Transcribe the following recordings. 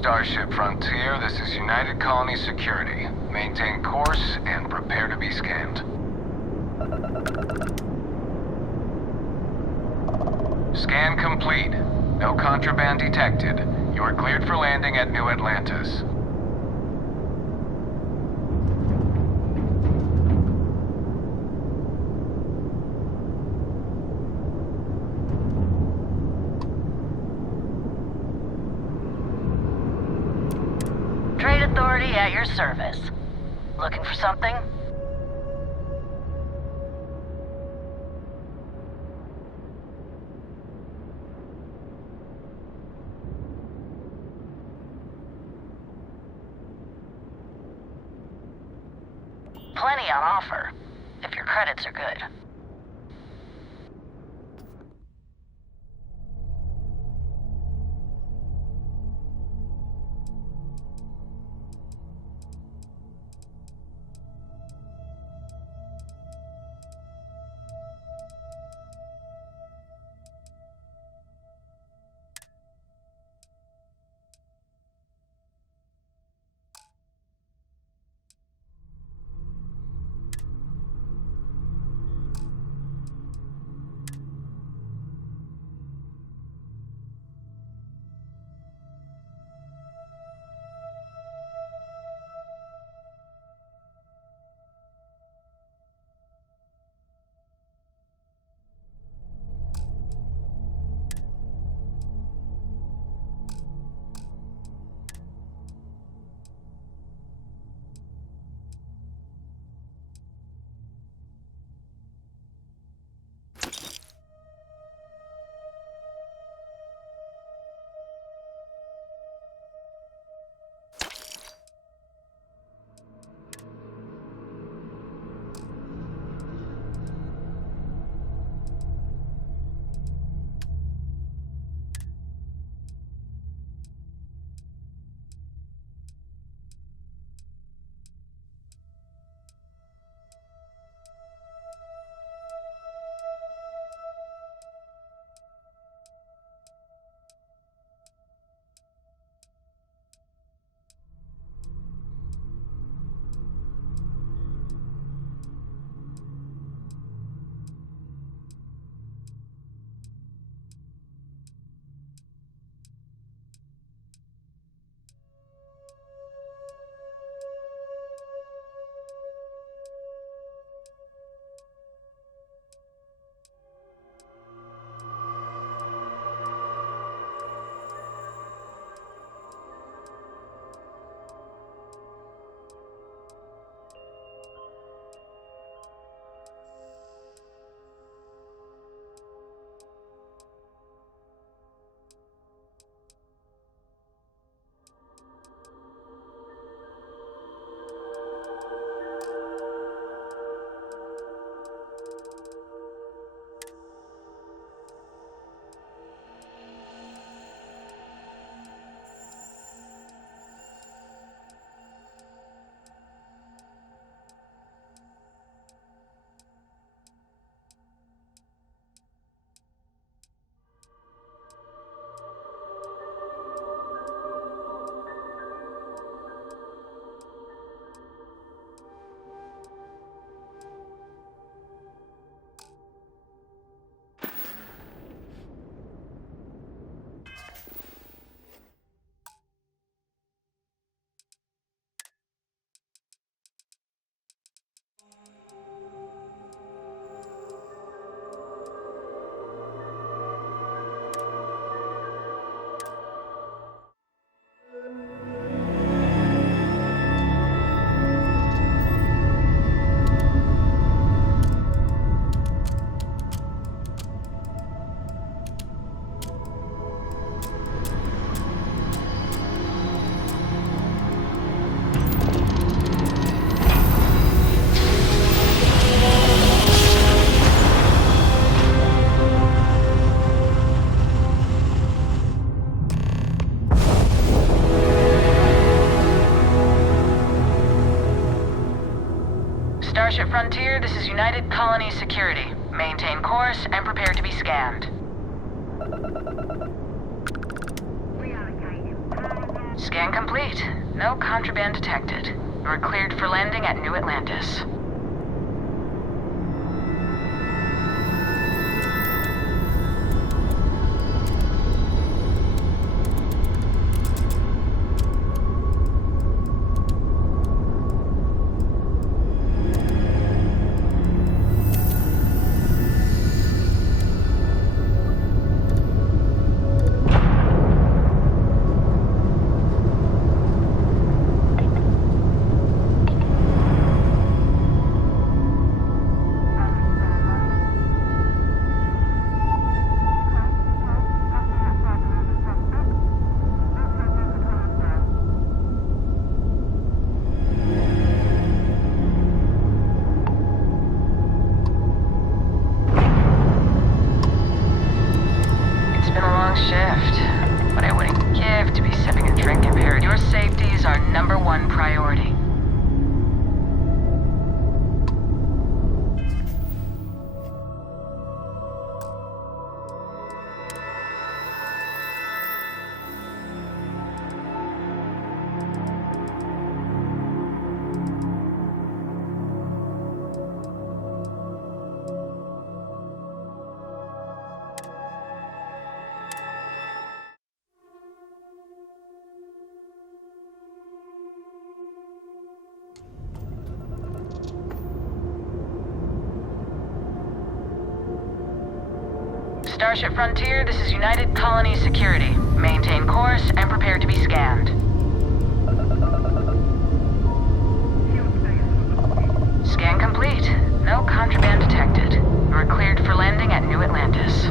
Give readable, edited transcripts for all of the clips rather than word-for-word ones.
Starship Frontier, this is United Colony Security. Maintain course and prepare to be scanned. Scan complete. No contraband detected. You are cleared for landing at New Atlantis. Trade Authority at your service. Looking for something? Plenty on offer, if your credits are good. Starship Frontier, this is United Colony Security. Maintain course and prepare to be scanned. Scan complete. No contraband detected. You're cleared for landing at New Atlantis. Shift, but I wouldn't give to be sipping a drink impaired. Your safety is our #1 priority. Starship Frontier, this is United Colony Security. Maintain course and prepare to be scanned. Scan complete. No contraband detected. You are cleared for landing at New Atlantis.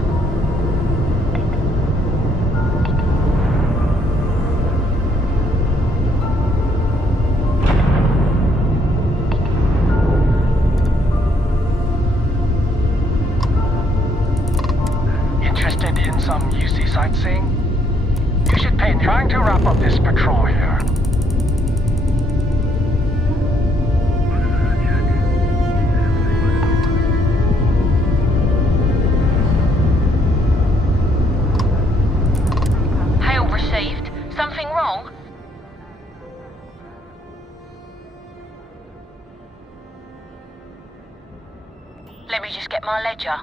Some UC sightseeing? You should pay trying to wrap up this patrol here. Hail received. Something wrong? Let me just get my ledger.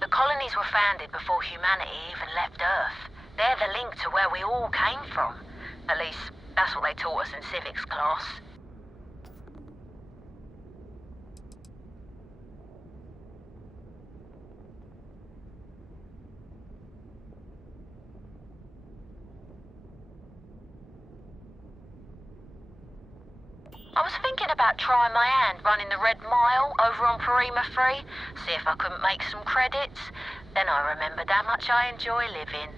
The colonies were founded before humanity even left Earth. They're the link to where we all came from. At least, that's what they taught us in civics class. I was thinking about trying my hand running the Red Mile over on Parima 3, see if I couldn't make some credits. Then I remembered how much I enjoy living.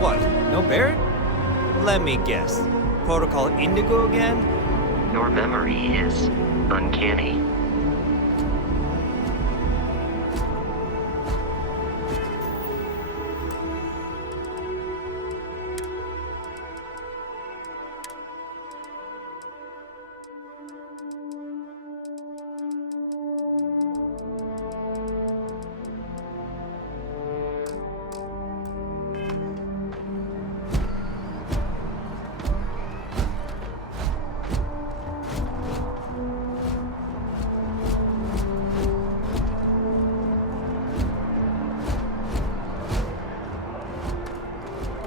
What, no Barrett? Let me guess. Protocol Indigo again? Your memory is uncanny.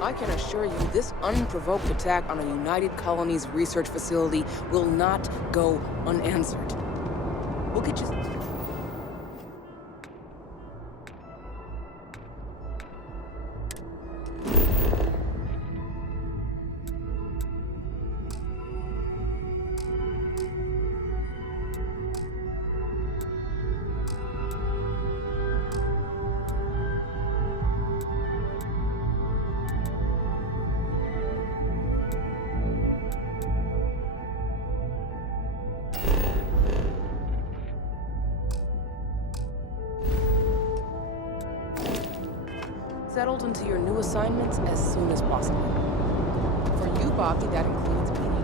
I can assure you, this unprovoked attack on a United Colonies research facility will not go unanswered. We'll get you... settled into your new assignments as soon as possible. For you, Bobby, that includes meeting.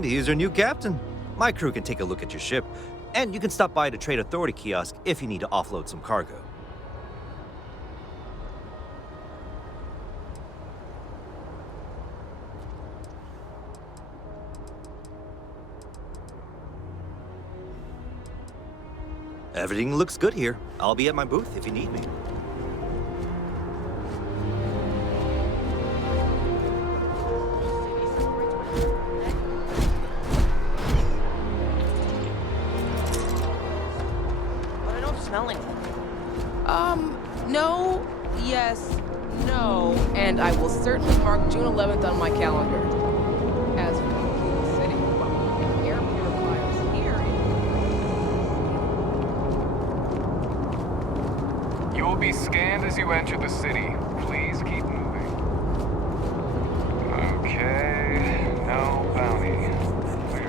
And he's your new captain. My crew can take a look at your ship, and you can stop by the Trade Authority kiosk if you need to offload some cargo. Everything looks good here. I'll be at my booth if you need me. But I don't smell anything. No, yes, no, and I will certainly mark June 11th on my calendar. As for the city, well, air purifiers here. You will be scanned as you enter the city. Please keep moving. Okay, no bounty. Clear.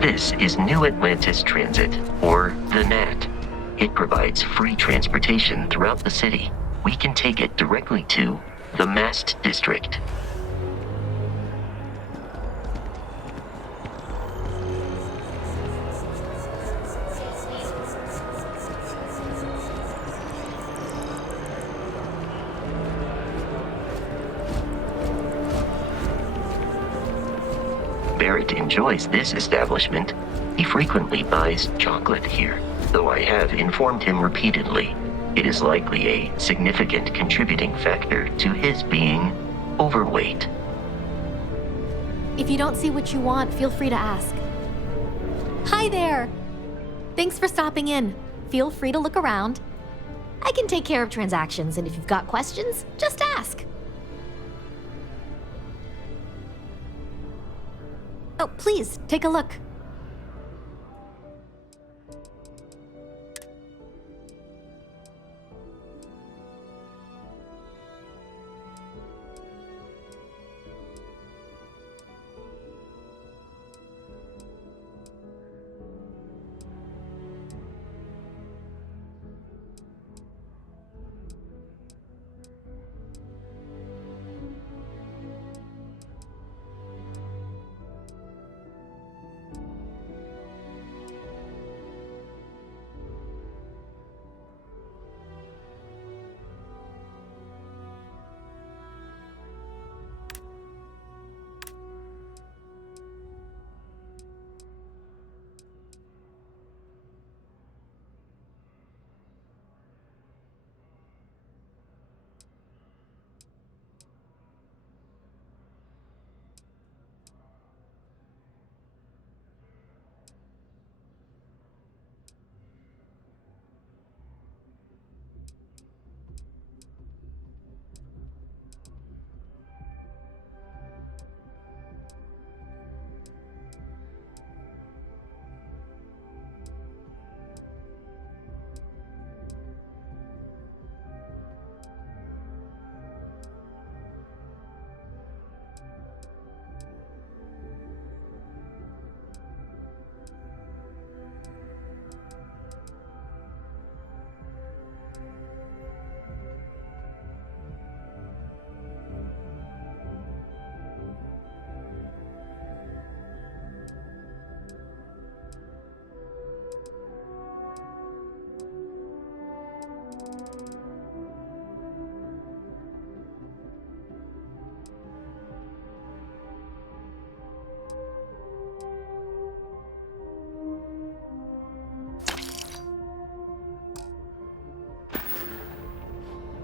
This is New Atlantis Transit, or the NAT. It provides free transportation throughout the city. We can take it directly to the Mast District. Barrett enjoys this establishment. He frequently buys chocolate here, though I have informed him repeatedly it is likely a significant contributing factor to his being overweight. If you don't see what you want, feel free to ask. Hi there! Thanks for stopping in. Feel free to look around. I can take care of transactions, and if you've got questions, just ask. Oh, please, take a look.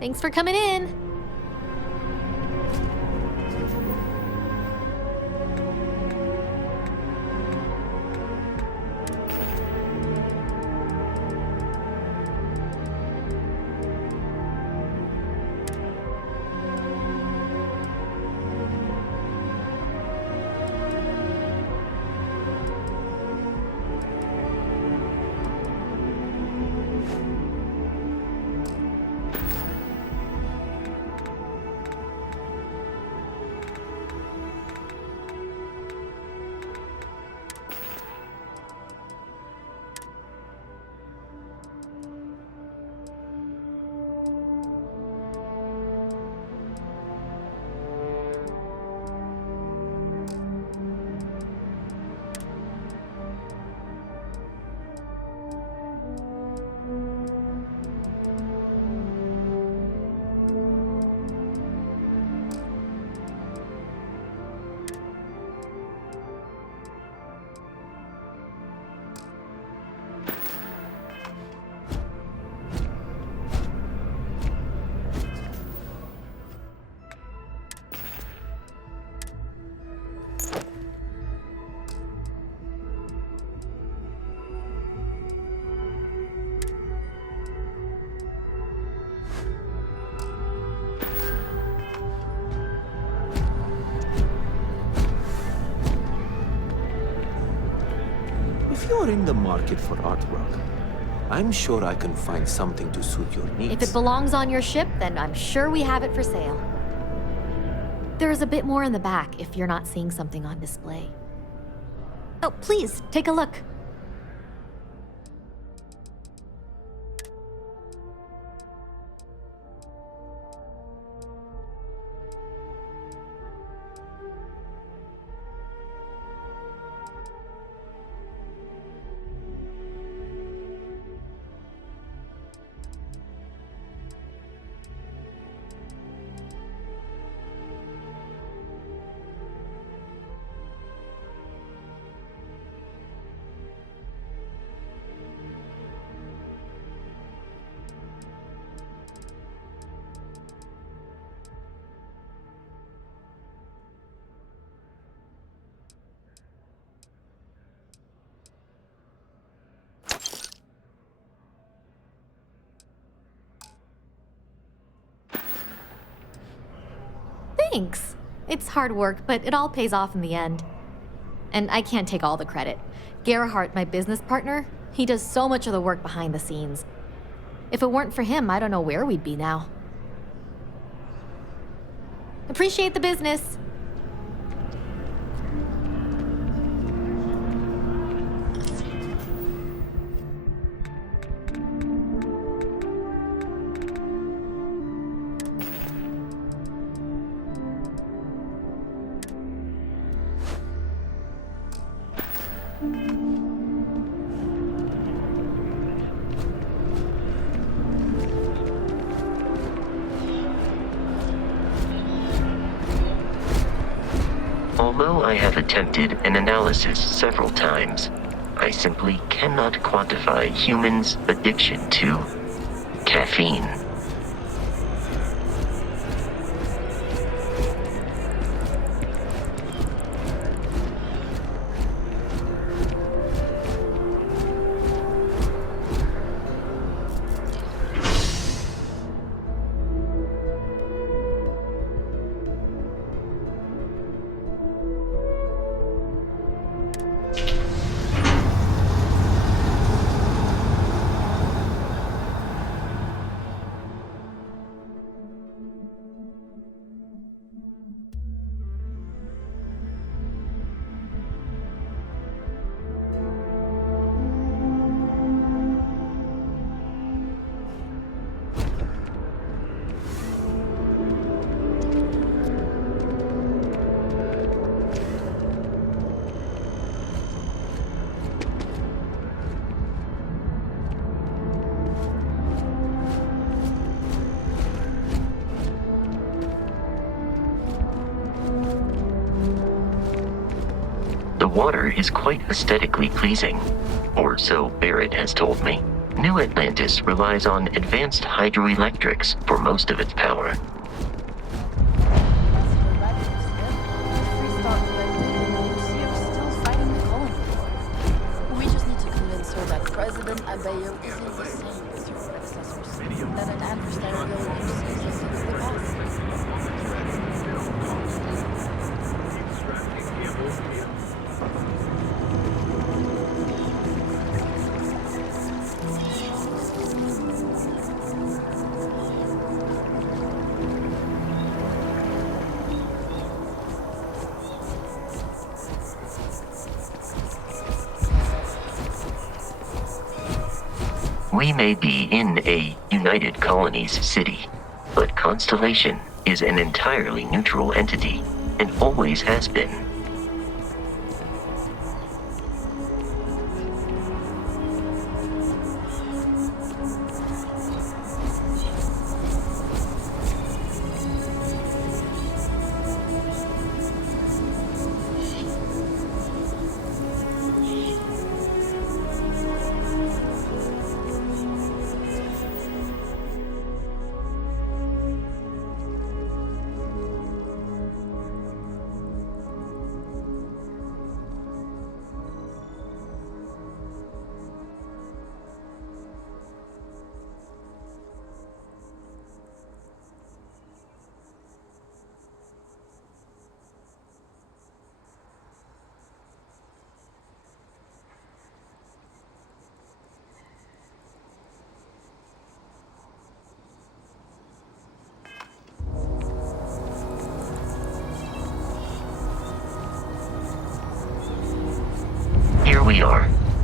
Thanks for coming in. If you're in the market for artwork, I'm sure I can find something to suit your needs. If it belongs on your ship, then I'm sure we have it for sale. There's a bit more in the back if you're not seeing something on display. Oh, please, take a look. Thanks. It's hard work, but it all pays off in the end. And I can't take all the credit. Gerhardt, my business partner, he does so much of the work behind the scenes. If it weren't for him, I don't know where we'd be now. Appreciate the business. Although I have attempted an analysis several times, I simply cannot quantify humans' addiction to caffeine. The water is quite aesthetically pleasing, or so Barrett has told me. New Atlantis relies on advanced hydroelectrics for most of its power. We just need to convince her that President Abayo isn't the same as her predecessors. That an understandable sees us as the boss. We may be in a United Colonies city, but Constellation is an entirely neutral entity, and always has been.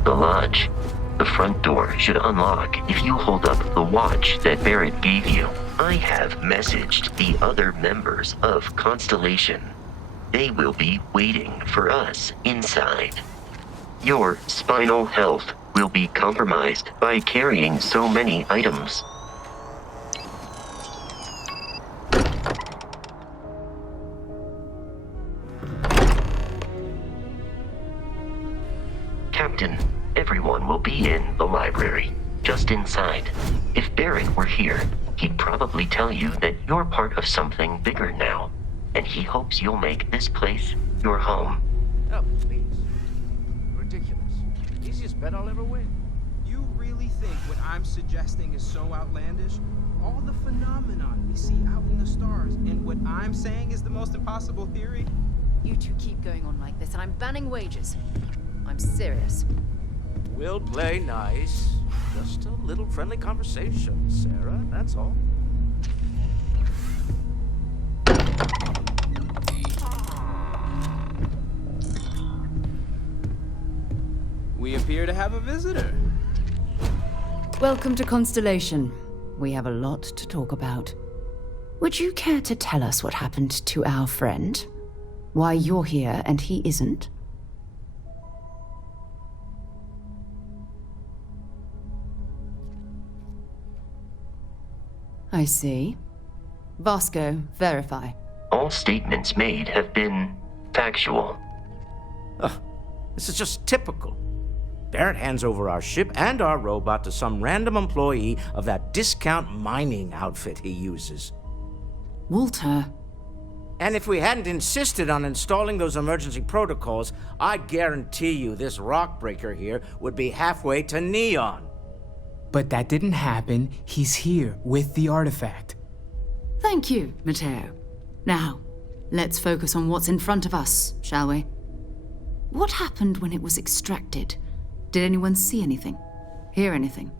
the lodge. The front door should unlock if you hold up the watch that Barrett gave you. I have messaged the other members of Constellation. They will be waiting for us inside. Your spinal health will be compromised by carrying so many items. Captain, everyone will be in the library, just inside. If Barrett were here, he'd probably tell you that you're part of something bigger now, and he hopes you'll make this place your home. Oh, please. Ridiculous. Easiest bet I'll ever win. You really think what I'm suggesting is so outlandish? All the phenomenon we see out in the stars, and what I'm saying is the most impossible theory? You two keep going on like this, and I'm banning wages. I'm serious. We'll play nice. Just a little friendly conversation, Sarah, that's all. We appear to have a visitor. Welcome to Constellation. We have a lot to talk about. Would you care to tell us what happened to our friend? Why you're here and he isn't? I see. Vasco, verify. All statements made have been factual. Ugh, this is just typical. Barrett hands over our ship and our robot to some random employee of that discount mining outfit he uses. Walter. And if we hadn't insisted on installing those emergency protocols, I guarantee you this rock breaker here would be halfway to Neon. But that didn't happen. He's here with the artifact. Thank you, Matteo. Now, let's focus on what's in front of us, shall we? What happened when it was extracted? Did anyone see anything? Hear anything?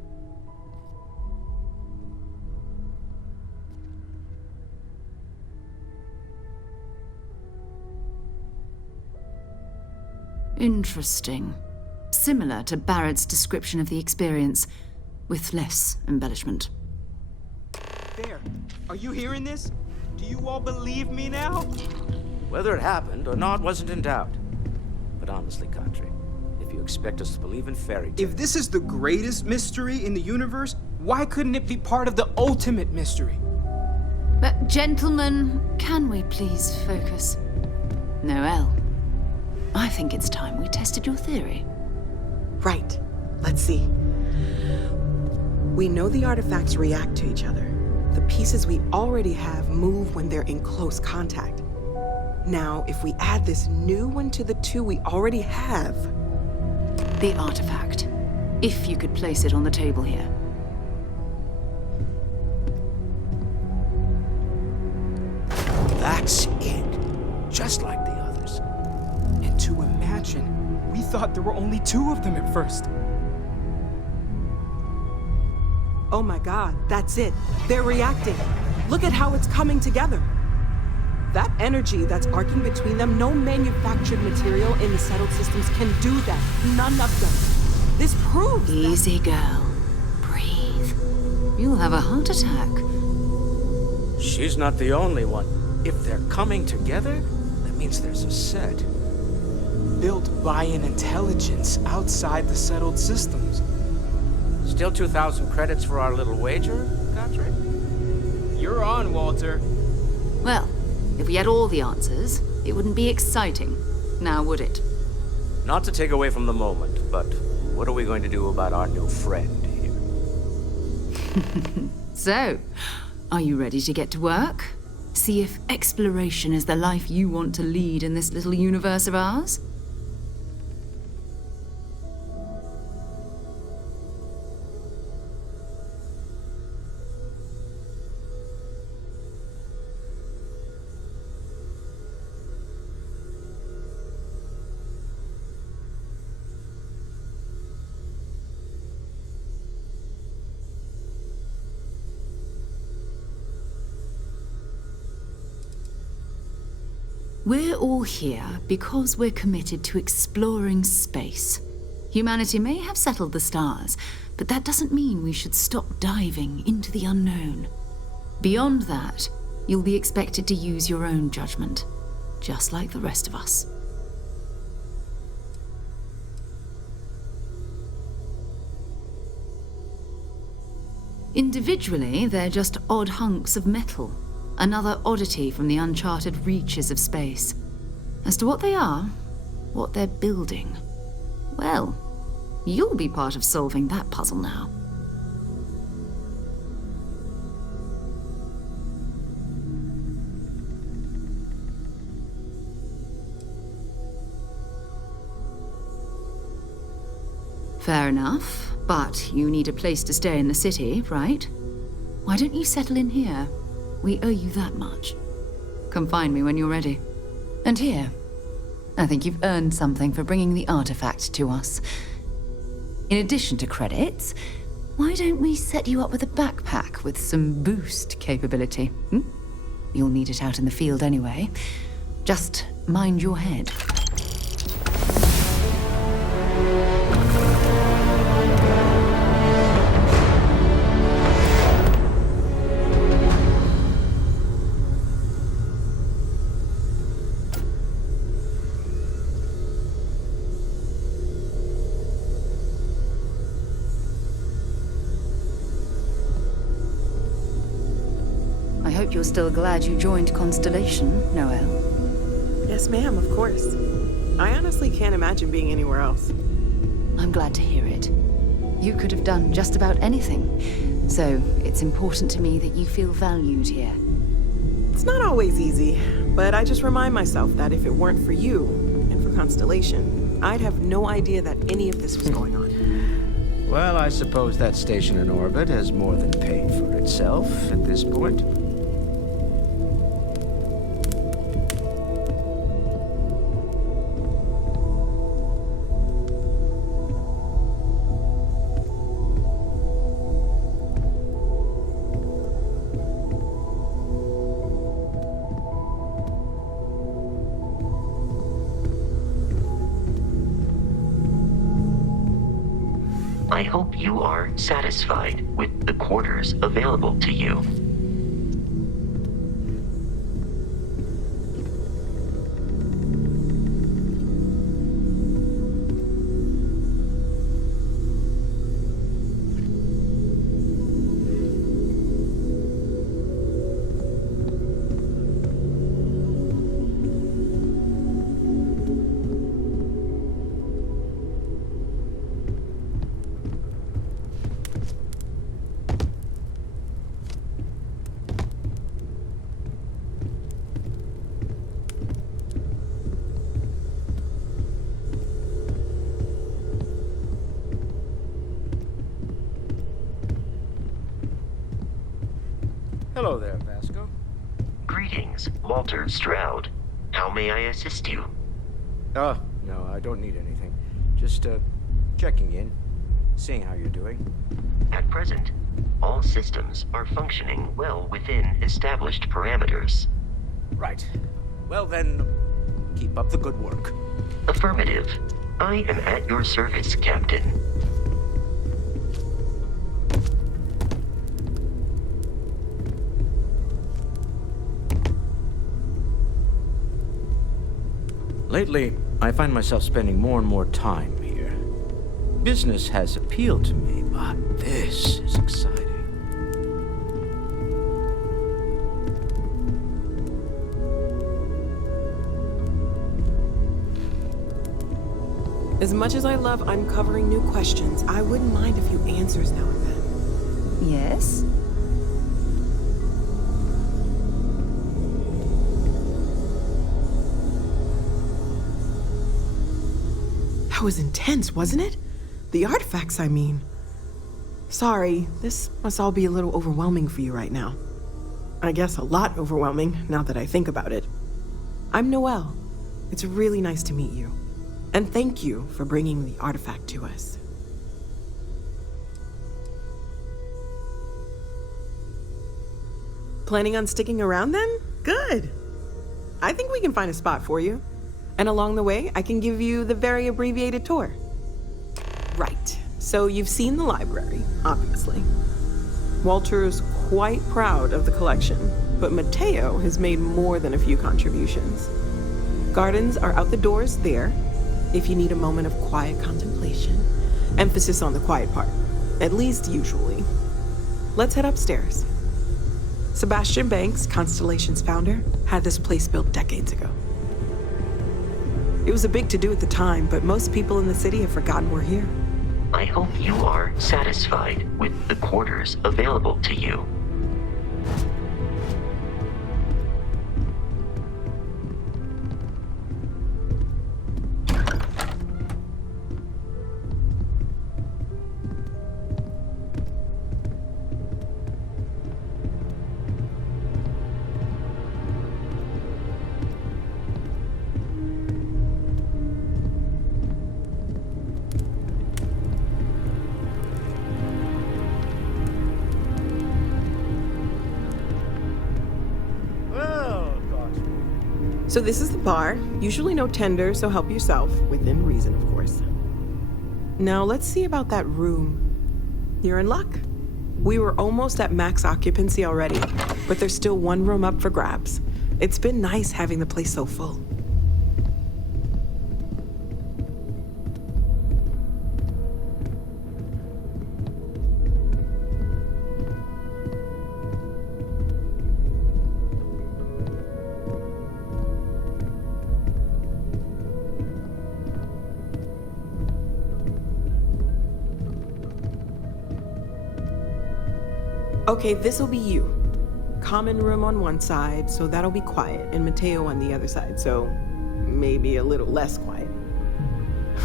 Interesting. Similar to Barrett's description of the experience, with less embellishment. There. Are you hearing this? Do you all believe me now? Whether it happened or not wasn't in doubt. But honestly, Country, if you expect us to believe in fairy tales... If this is the greatest mystery in the universe, why couldn't it be part of the ultimate mystery? But gentlemen, can we please focus? Noelle, I think it's time we tested your theory. Right. Let's see. We know the artifacts react to each other. The pieces we already have move when they're in close contact. Now, if we add this new one to the two we already have... The artifact. If you could place it on the table here. That's it. Just like the others. And to imagine, we thought there were only two of them at first. Oh my God, that's it. They're reacting. Look at how it's coming together. That energy that's arcing between them, no manufactured material in the settled systems can do that. None of them. This proves Easy, girl. Breathe. You'll have a heart attack. She's not the only one. If they're coming together, that means there's a set. Built by an intelligence outside the settled systems. Still 2,000 credits for our little wager, Country? You're on, Walter. Well, if we had all the answers, it wouldn't be exciting. Now, would it? Not to take away from the moment, but what are we going to do about our new friend here? So, are you ready to get to work? See if exploration is the life you want to lead in this little universe of ours? We're all here because we're committed to exploring space. Humanity may have settled the stars, but that doesn't mean we should stop diving into the unknown. Beyond that, you'll be expected to use your own judgment, just like the rest of us. Individually, they're just odd hunks of metal, another oddity from the uncharted reaches of space. As to what they are, what they're building, well, you'll be part of solving that puzzle now. Fair enough, but you need a place to stay in the city, right? Why don't you settle in here? We owe you that much. Come find me when you're ready. And here, I think you've earned something for bringing the artifact to us. In addition to credits, why don't we set you up with a backpack with some boost capability? You'll need it out in the field anyway. Just mind your head. You're still glad you joined Constellation, Noelle? Yes, ma'am, of course. I honestly can't imagine being anywhere else. I'm glad to hear it. You could have done just about anything, so it's important to me that you feel valued here. It's not always easy, but I just remind myself that if it weren't for you and for Constellation, I'd have no idea that any of this was going on. Well, I suppose that station in orbit has more than paid for itself at this point. I hope you are satisfied with the quarters available to you. Hello there, Vasco. Greetings, Walter Stroud. How may I assist you? Oh, no, I don't need anything. Just, checking in, seeing how you're doing. At present, all systems are functioning well within established parameters. Right. Well then, keep up the good work. Affirmative. I am at your service, Captain. Lately, I find myself spending more and more time here. Business has appealed to me, but this is exciting. As much as I love uncovering new questions, I wouldn't mind a few answers now and then. Yes? That was intense, wasn't it? The artifacts, I mean. Sorry, this must all be a little overwhelming for you right now. I guess a lot overwhelming, now that I think about it. I'm Noelle. It's really nice to meet you. And thank you for bringing the artifact to us. Planning on sticking around then? Good. I think we can find a spot for you. And along the way, I can give you the very abbreviated tour. Right. So you've seen the library, obviously. Walter's quite proud of the collection, but Mateo has made more than a few contributions. Gardens are out the doors there, if you need a moment of quiet contemplation. Emphasis on the quiet part, at least usually. Let's head upstairs. Sebastian Banks, Constellation's founder, had this place built decades ago. It was a big to-do at the time, but most people in the city have forgotten we're here. I hope you are satisfied with the quarters available to you. So this is the bar. Usually no tender, so help yourself. Within reason, of course. Now let's see about that room. You're in luck. We were almost at max occupancy already, but there's still one room up for grabs. It's been nice having the place so full. Okay, this'll be you. Common room on one side, so that'll be quiet, and Mateo on the other side, so maybe a little less quiet.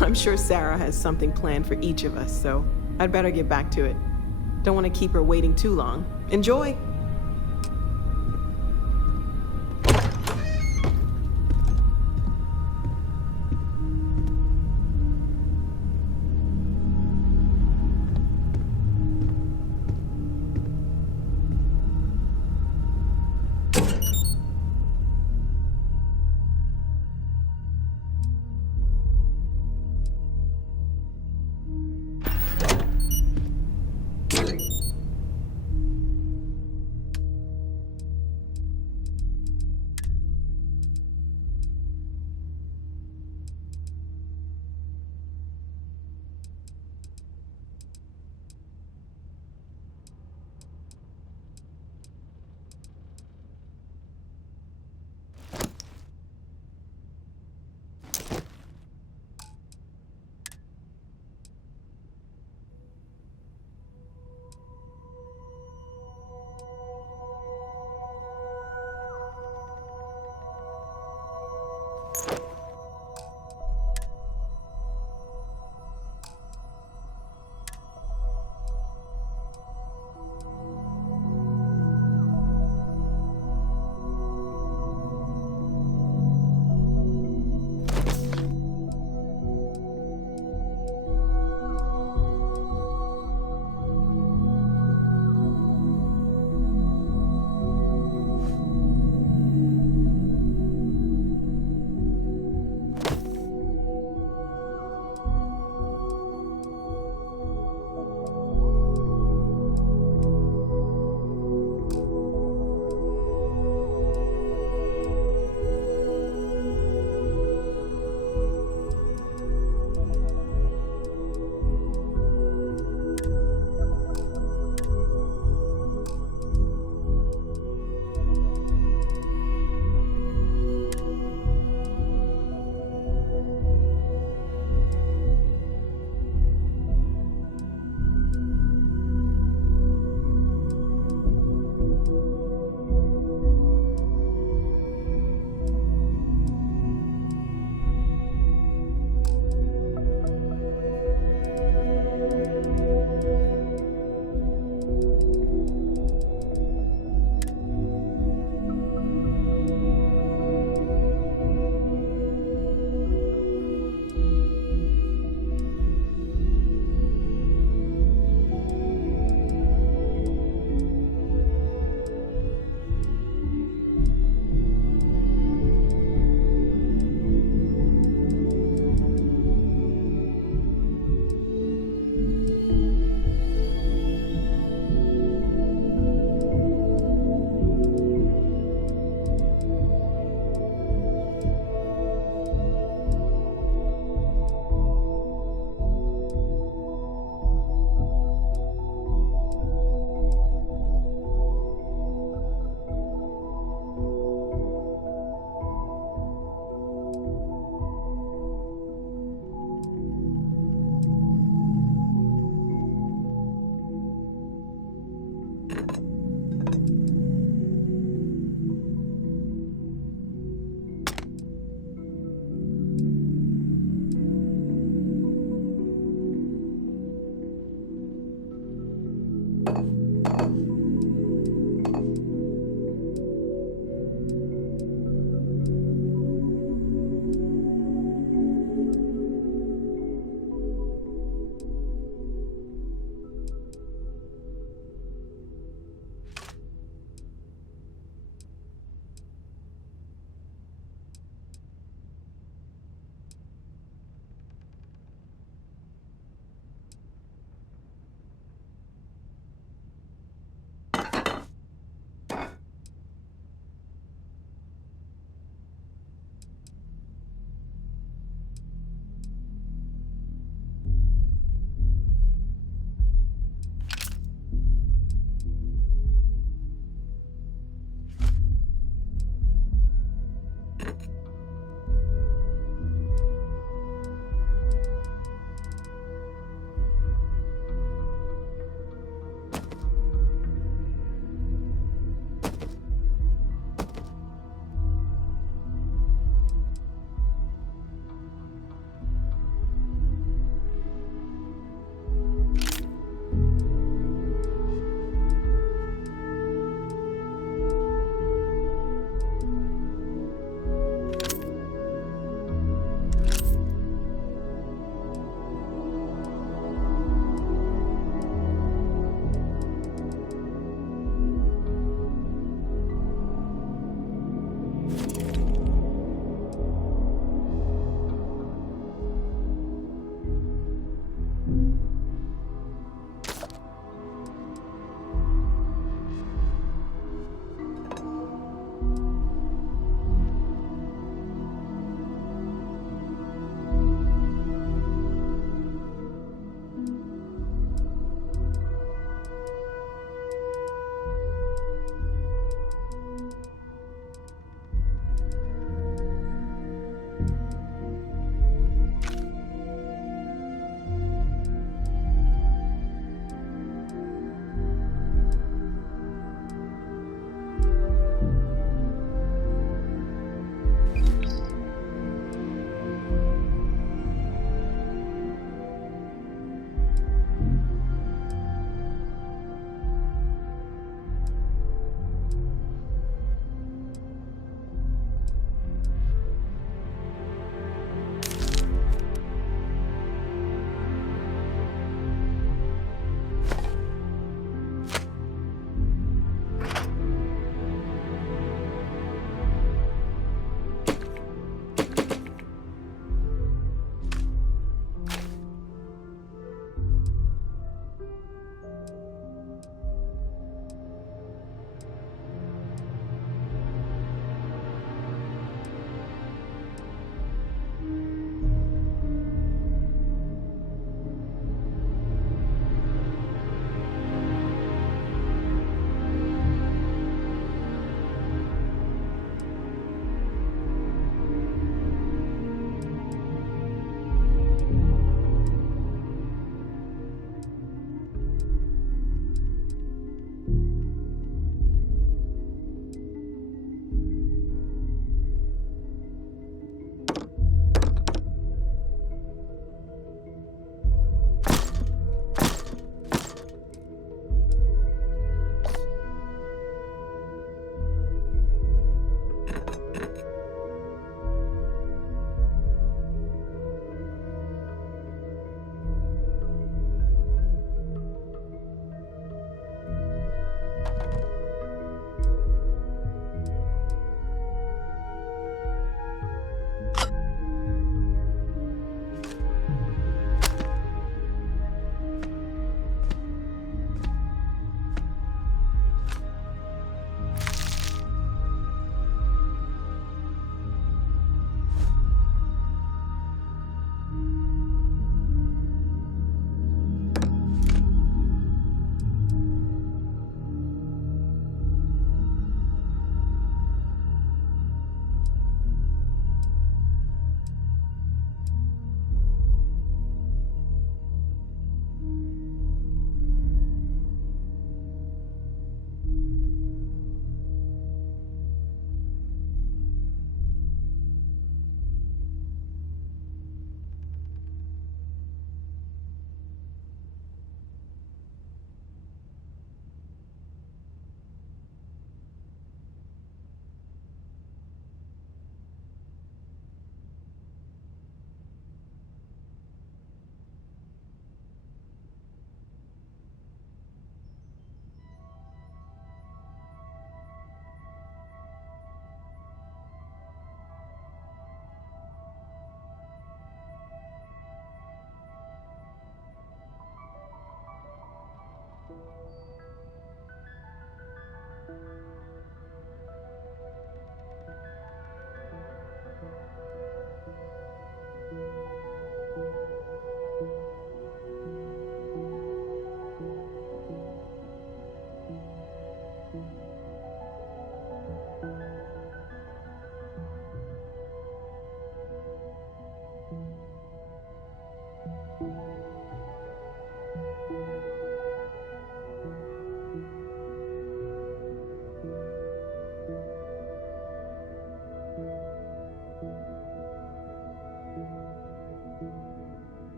I'm sure Sarah has something planned for each of us, so I'd better get back to it. Don't want to keep her waiting too long. Enjoy!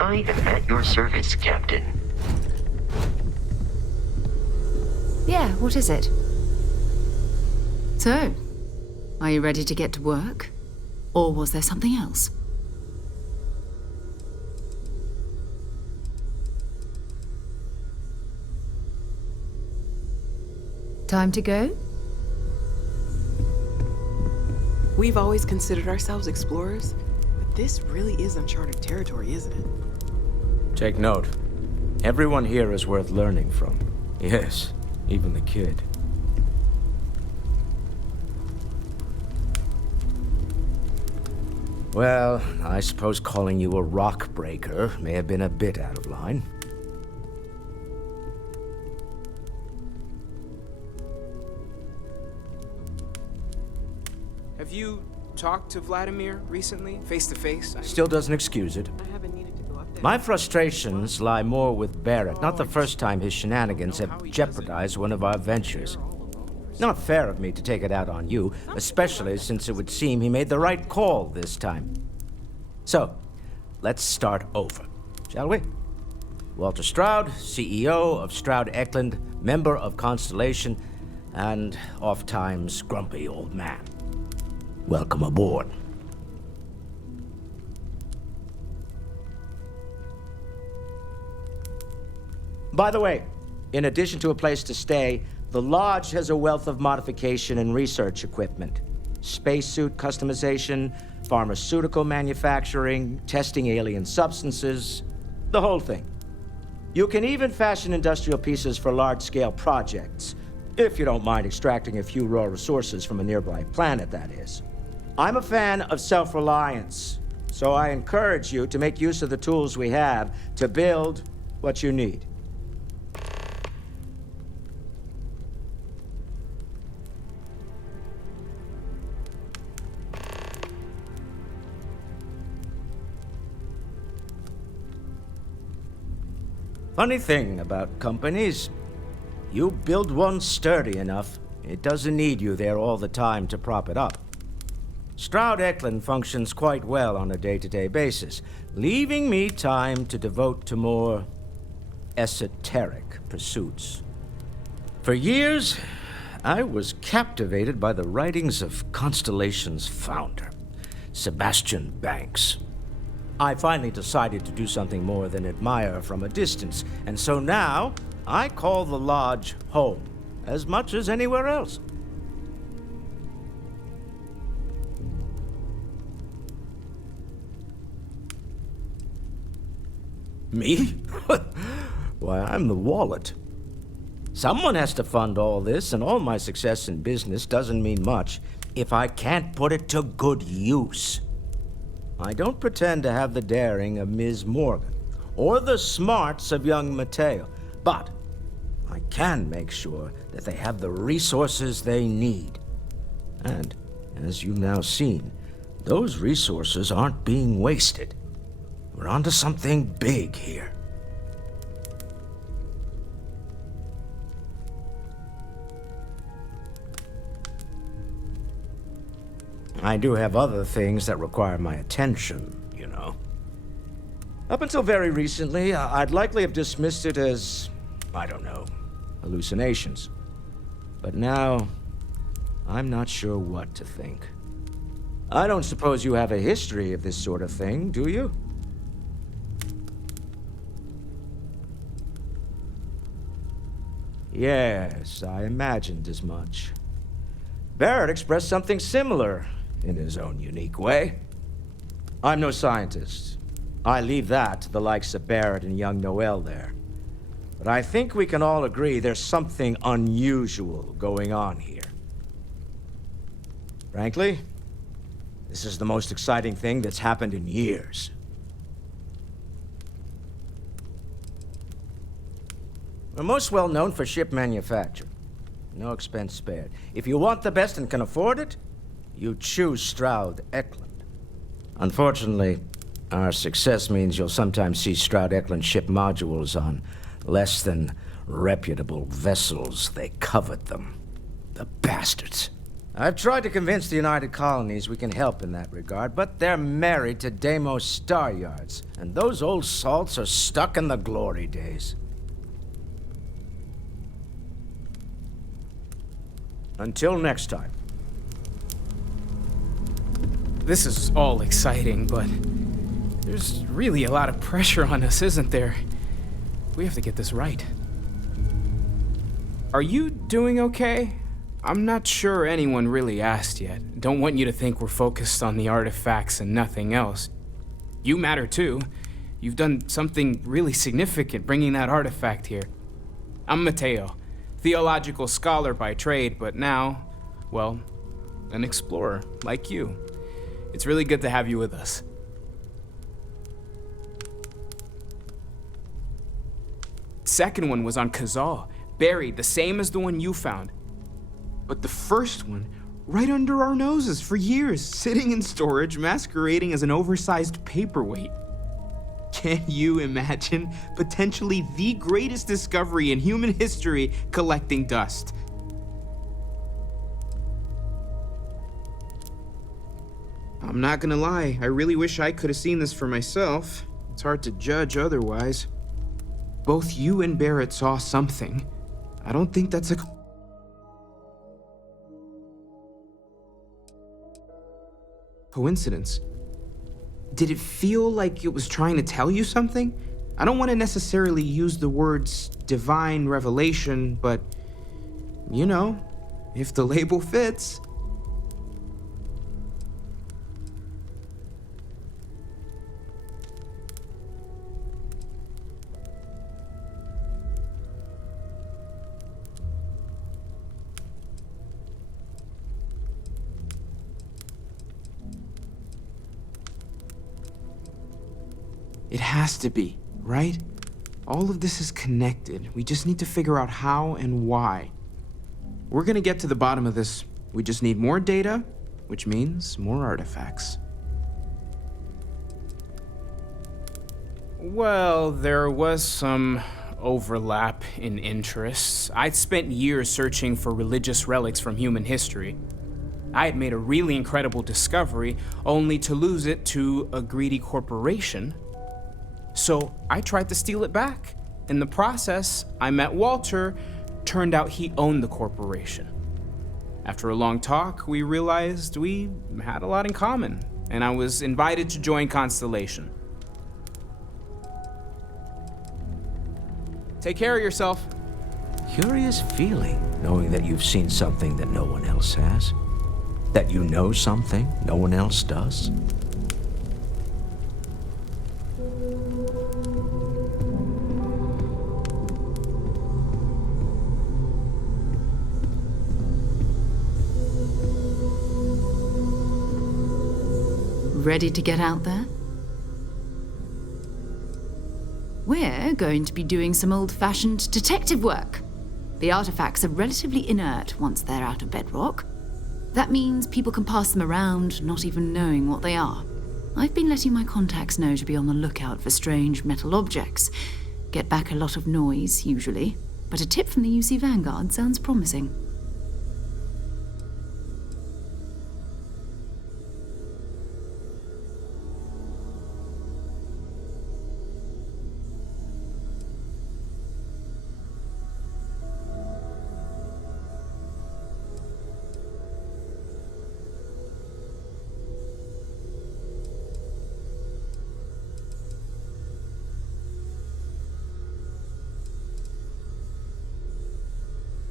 I am at your service, Captain. Yeah, what is it? So, are you ready to get to work? Or was there something else? Time to go? We've always considered ourselves explorers, but this really is uncharted territory, isn't it? Take note. Everyone here is worth learning from. Yes, even the kid. Well, I suppose calling you a rock breaker may have been a bit out of line. Have you talked to Vladimir recently, face to face? Still doesn't excuse it. I haven't needed to go up there. My frustrations lie more with Barrett, not the first time his shenanigans have jeopardized one of our ventures. Not fair of me to take it out on you, especially since it would seem he made the right call this time. So, let's start over, shall we? Walter Stroud, CEO of Stroud Eklund, member of Constellation, and oft-times grumpy old man. Welcome aboard. By the way, in addition to a place to stay, the Lodge has a wealth of modification and research equipment. Spacesuit customization, pharmaceutical manufacturing, testing alien substances, the whole thing. You can even fashion industrial pieces for large-scale projects, if you don't mind extracting a few raw resources from a nearby planet, that is. I'm a fan of self-reliance, so I encourage you to make use of the tools we have to build what you need. Funny thing about companies, you build one sturdy enough, it doesn't need you there all the time to prop it up. Stroud Eklund functions quite well on a day-to-day basis, leaving me time to devote to more esoteric pursuits. For years, I was captivated by the writings of Constellation's founder, Sebastian Banks. I finally decided to do something more than admire from a distance, and so now I call the Lodge home, as much as anywhere else. Me? Why, I'm the wallet. Someone has to fund all this, and all my success in business doesn't mean much if I can't put it to good use. I don't pretend to have the daring of Ms. Morgan, or the smarts of young Mateo, but I can make sure that they have the resources they need. And, as you've now seen, those resources aren't being wasted. We're onto something big here. I do have other things that require my attention, you know. Up until very recently, I'd likely have dismissed it as, I don't know, hallucinations. But now, I'm not sure what to think. I don't suppose you have a history of this sort of thing, do you? Yes, I imagined as much. Barrett expressed something similar in his own unique way. I'm no scientist. I leave that to the likes of Barrett and young Noel there. But I think we can all agree there's something unusual going on here. Frankly, this is the most exciting thing that's happened in years. We're most well known for ship manufacture. No expense spared. If you want the best and can afford it, you choose Stroud Eklund. Unfortunately, our success means you'll sometimes see Stroud Eklund ship modules on less than reputable vessels. They covet them. The bastards. I've tried to convince the United Colonies we can help in that regard, but they're married to Deimos Star Yards, and those old salts are stuck in the glory days. Until next time. This is all exciting, but there's really a lot of pressure on us, isn't there? We have to get this right. Are you doing okay? I'm not sure anyone really asked yet. Don't want you to think we're focused on the artifacts and nothing else. You matter too. You've done something really significant bringing that artifact here. I'm Mateo, theological scholar by trade, but now, well, an explorer like you. It's really good to have you with us. Second one was on Kazal, buried, the same as the one you found. But the first one, right under our noses for years, sitting in storage, masquerading as an oversized paperweight. Can you imagine potentially the greatest discovery in human history collecting dust? I'm not gonna lie, I really wish I could have seen this for myself. It's hard to judge otherwise. Both you and Barrett saw something. I don't think that's a coincidence. Did it feel like it was trying to tell you something? I don't want to necessarily use the words divine revelation, but you know, if the label fits. It has to be, right? All of this is connected. We just need to figure out how and why. We're gonna get to the bottom of this. We just need more data, which means more artifacts. Well, there was some overlap in interests. I'd spent years searching for religious relics from human history. I had made a really incredible discovery, only to lose it to a greedy corporation. So I tried to steal it back. In the process, I met Walter. Turned out he owned the corporation. After a long talk, we realized we had a lot in common, and I was invited to join Constellation. Take care of yourself. Curious feeling, knowing that you've seen something that no one else has. That you know something no one else does. Ready to get out there? We're going to be doing some old-fashioned detective work. The artifacts are relatively inert once they're out of bedrock. That means people can pass them around, not even knowing what they are. I've been letting my contacts know to be on the lookout for strange metal objects. Get back a lot of noise, usually, but a tip from the UC Vanguard sounds promising.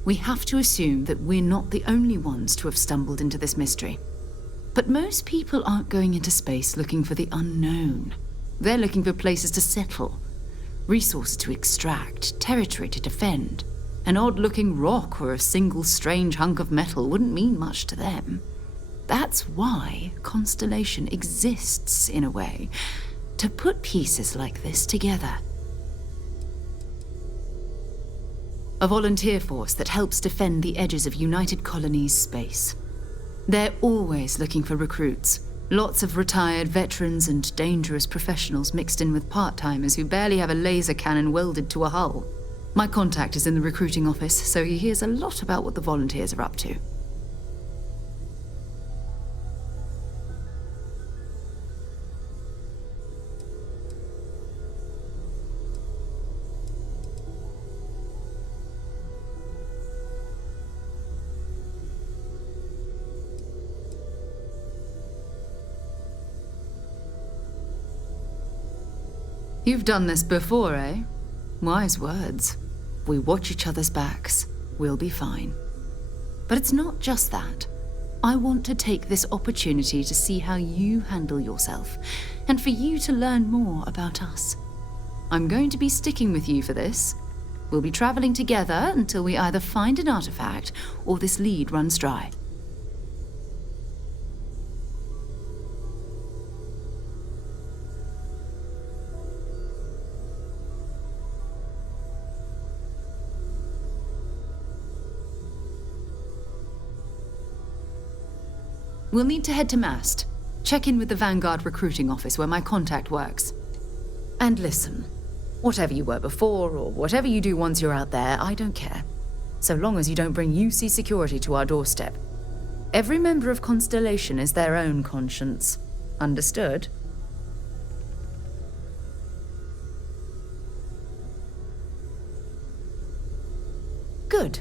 We have to assume that we're not the only ones to have stumbled into this mystery. But most people aren't going into space looking for the unknown. They're looking for places to settle, resources to extract, territory to defend. An odd-looking rock or a single strange hunk of metal wouldn't mean much to them. That's why Constellation exists, in a way, to put pieces like this together. A volunteer force that helps defend the edges of United Colonies space. They're always looking for recruits. Lots of retired veterans and dangerous professionals mixed in with part-timers who barely have a laser cannon welded to a hull. My contact is in the recruiting office, so he hears a lot about what the volunteers are up to. You've done this before, eh? Wise words. We watch each other's backs. We'll be fine. But it's not just that. I want to take this opportunity to see how you handle yourself, and for you to learn more about us. I'm going to be sticking with you for this. We'll be traveling together until we either find an artifact or this lead runs dry. We'll need to head to Mast. Check in with the Vanguard recruiting office where my contact works. And listen, whatever you were before or whatever you do once you're out there, I don't care. So long as you don't bring UC security to our doorstep. Every member of Constellation is their own conscience. Understood? Good.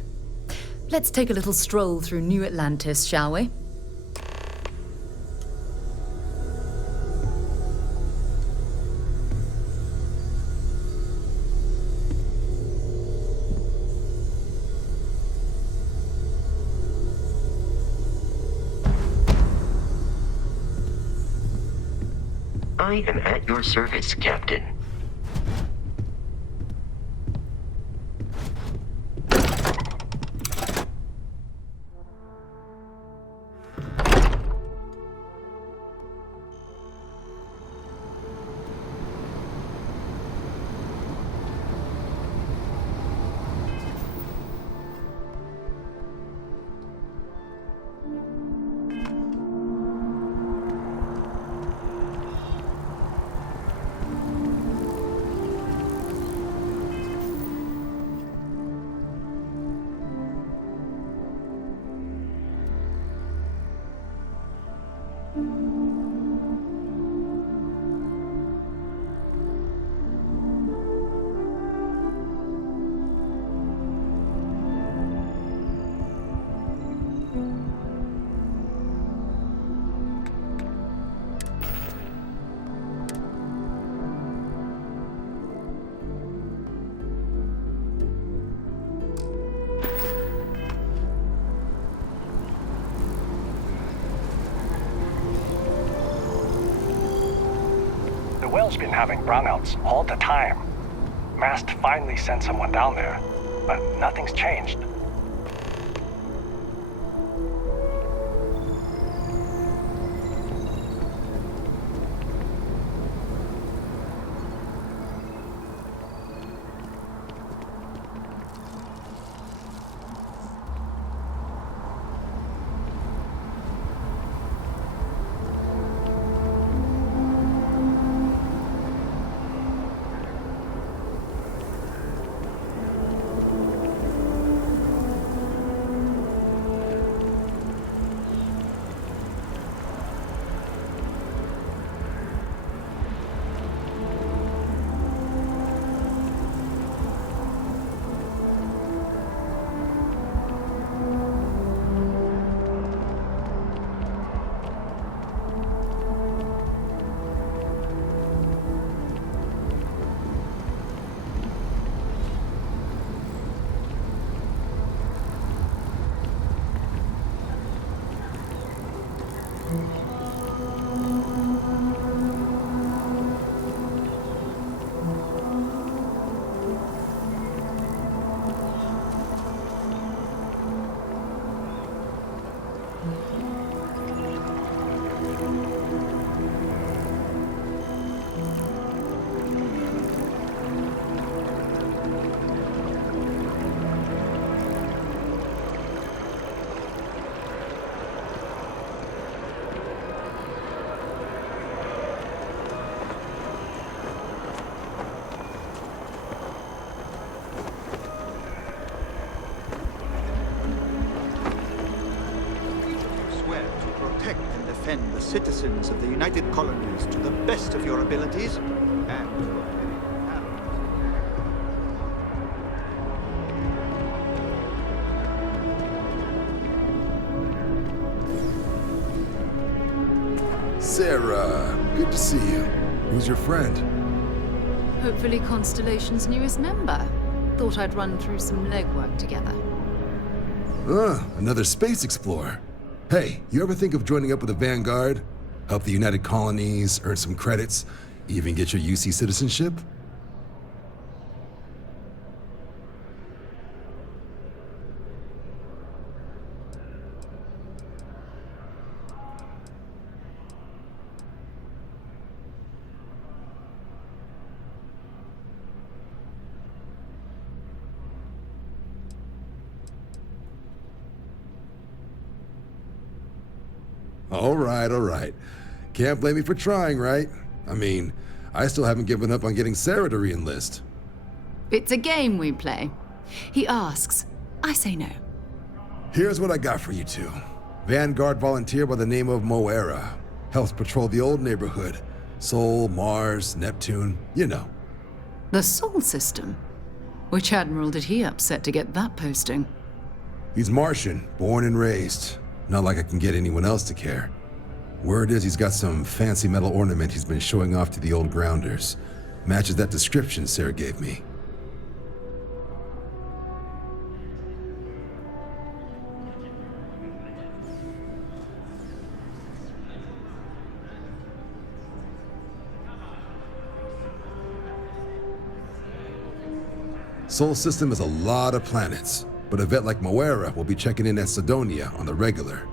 Let's take a little stroll through New Atlantis, shall we? I am at your service, Captain. The well's been having brownouts all the time. Mast finally sent someone down there, but nothing's changed. Defend the citizens of the United Colonies to the best of your abilities, and Sarah, good to see you. Who's your friend? Hopefully Constellation's newest member. Thought I'd run through some legwork together. Another space explorer. Hey, you ever think of joining up with the Vanguard? Help the United Colonies, earn some credits, even get your UC citizenship? All right. Can't blame me for trying, right? I mean, I still haven't given up on getting Sarah to re-enlist. It's a game we play. He asks, I say no. Here's what I got for you two. Vanguard volunteer by the name of Moera. Helps patrol the old neighborhood. Sol, Mars, Neptune, you know. The Sol system? Which admiral did he upset to get that posting? He's Martian, born and raised. Not like I can get anyone else to care. Word is he's got some fancy metal ornament he's been showing off to the old grounders. Matches that description Sarah gave me. Sol system is a lot of planets, but a vet like Moera will be checking in at Sidonia on the regular.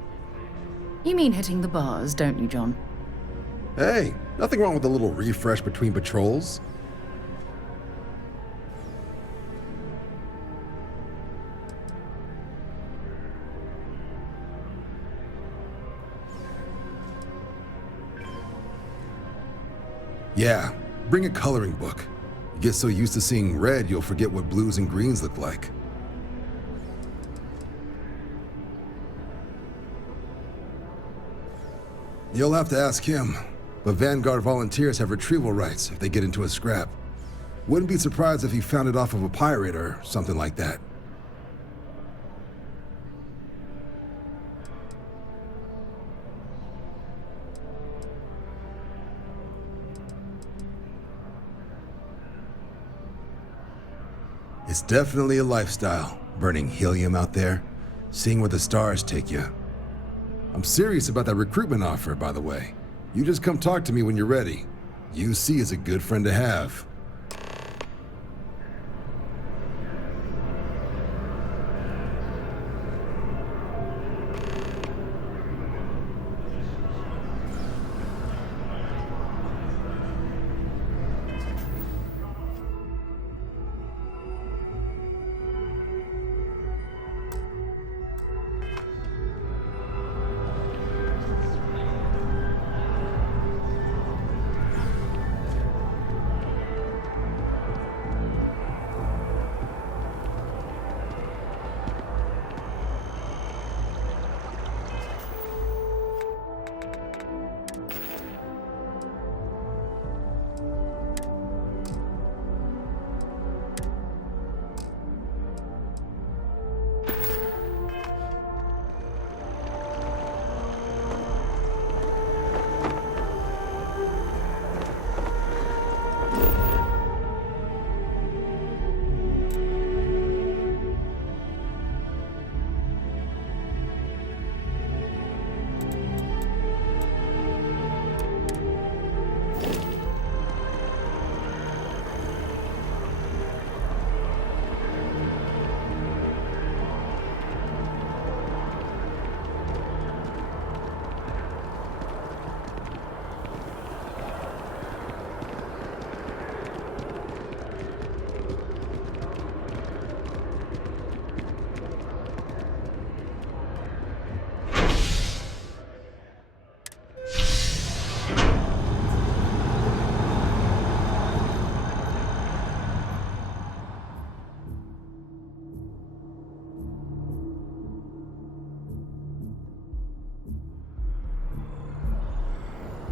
You mean hitting the bars, don't you, John? Hey, nothing wrong with a little refresh between patrols. Yeah, bring a coloring book. You get so used to seeing red, you'll forget what blues and greens look like. You'll have to ask him, but Vanguard volunteers have retrieval rights if they get into a scrap. Wouldn't be surprised if he found it off of a pirate or something like that. It's definitely a lifestyle, burning helium out there, seeing where the stars take you. I'm serious about that recruitment offer, by the way. You just come talk to me when you're ready. UC is a good friend to have.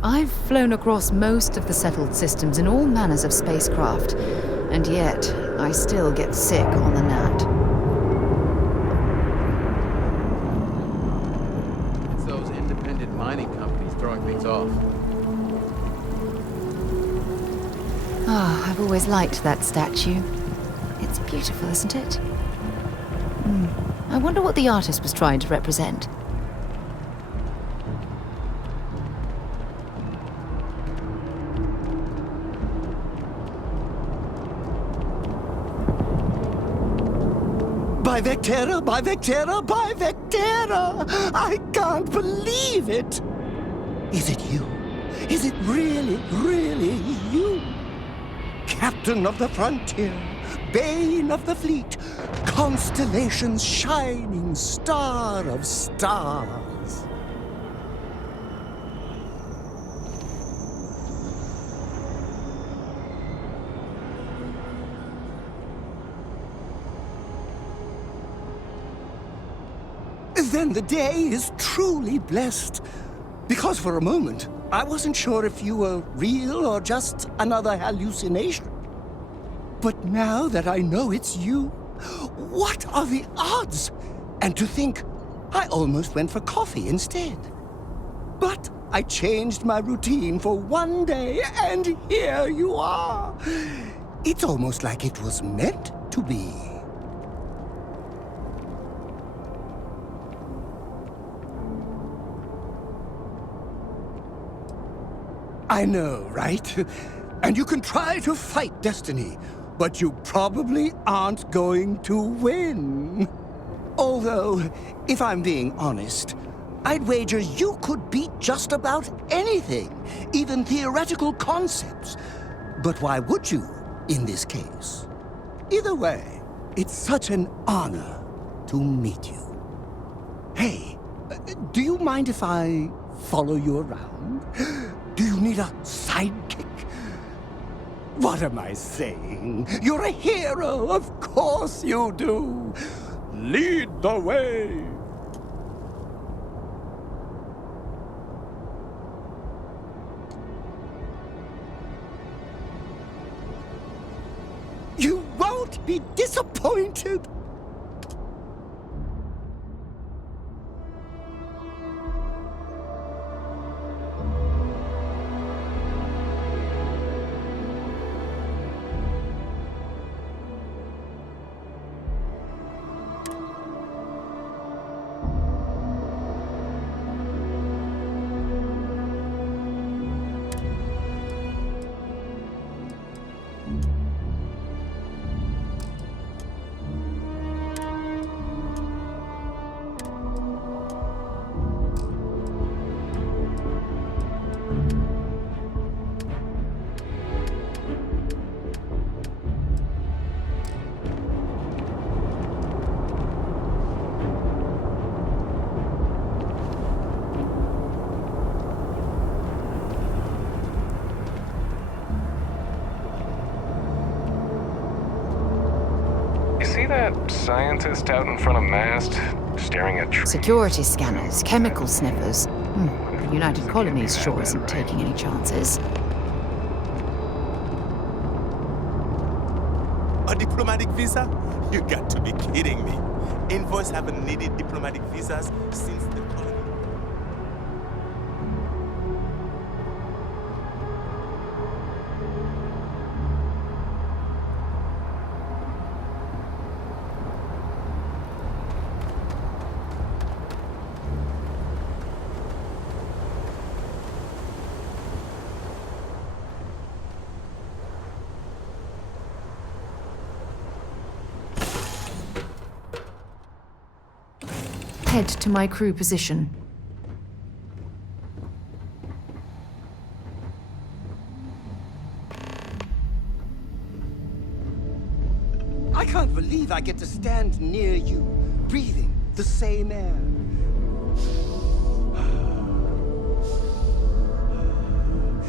I've flown across most of the settled systems in all manners of spacecraft, and yet I still get sick on the gnat. It's those independent mining companies throwing things off. Oh, I've always liked that statue. It's beautiful, isn't it? I wonder what the artist was trying to represent. By Vectera, by Vectera, by Vectera! I can't believe it! Is it you? Is it really, really you? Captain of the frontier, bane of the fleet, constellation's shining star of stars. Then the day is truly blessed. Because for a moment, I wasn't sure if you were real or just another hallucination. But now that I know it's you, what are the odds? And to think, I almost went for coffee instead. But I changed my routine for one day, and here you are. It's almost like it was meant to be. I know, right? And you can try to fight destiny, but you probably aren't going to win. Although, if I'm being honest, I'd wager you could beat just about anything, even theoretical concepts. But why would you, in this case? Either way, it's such an honor to meet you. Hey, do you mind if I follow you around? Do you need a sidekick? What am I saying? You're a hero, of course you do. Lead the way. You won't be disappointed. See that scientist out in front of Mast, staring at trees? Security scanners, chemical sniffers. The United Colonies sure isn't taking any chances. A diplomatic visa? You got to be kidding me. Envoys haven't needed diplomatic visas since the colony. Head to my crew position. I can't believe I get to stand near you, breathing the same air.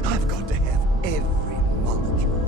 I've got to have every molecule.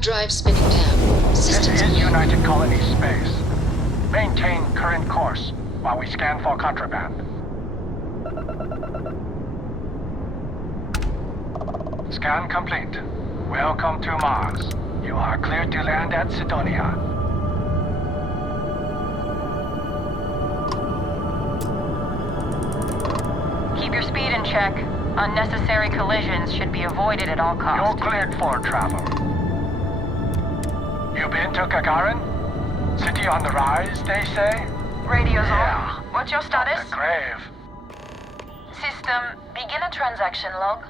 Nav drive spinning down. Systems. This is United Colonies space. Maintain current course while we scan for contraband. Scan complete. Welcome to Mars. You are cleared to land at Sidonia. Keep your speed in check. Unnecessary collisions should be avoided at all costs. You're cleared for travel. You been to Gagarin? City on the rise, they say? Radio's Yeah. on. What's your status? The grave. System, begin a transaction log.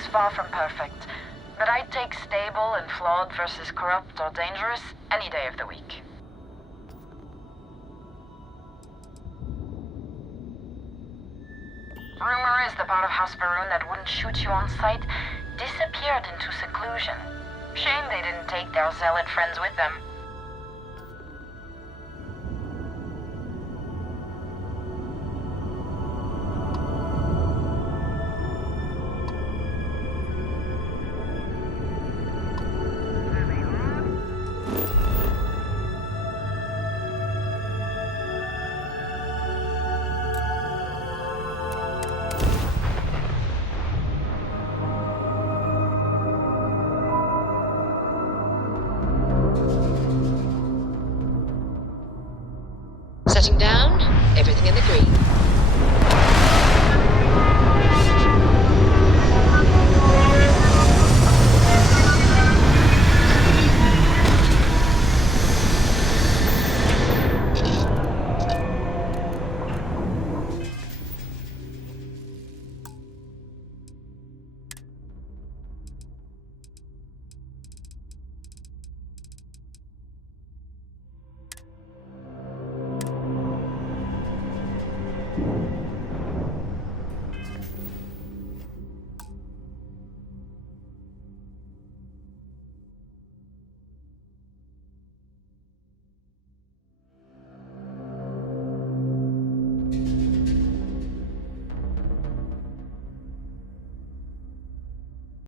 is far from perfect, but I'd take stable and flawed versus corrupt or dangerous any day of the week. Rumor is the part of House Baroon that wouldn't shoot you on sight disappeared into seclusion. Shame they didn't take their zealot friends with them.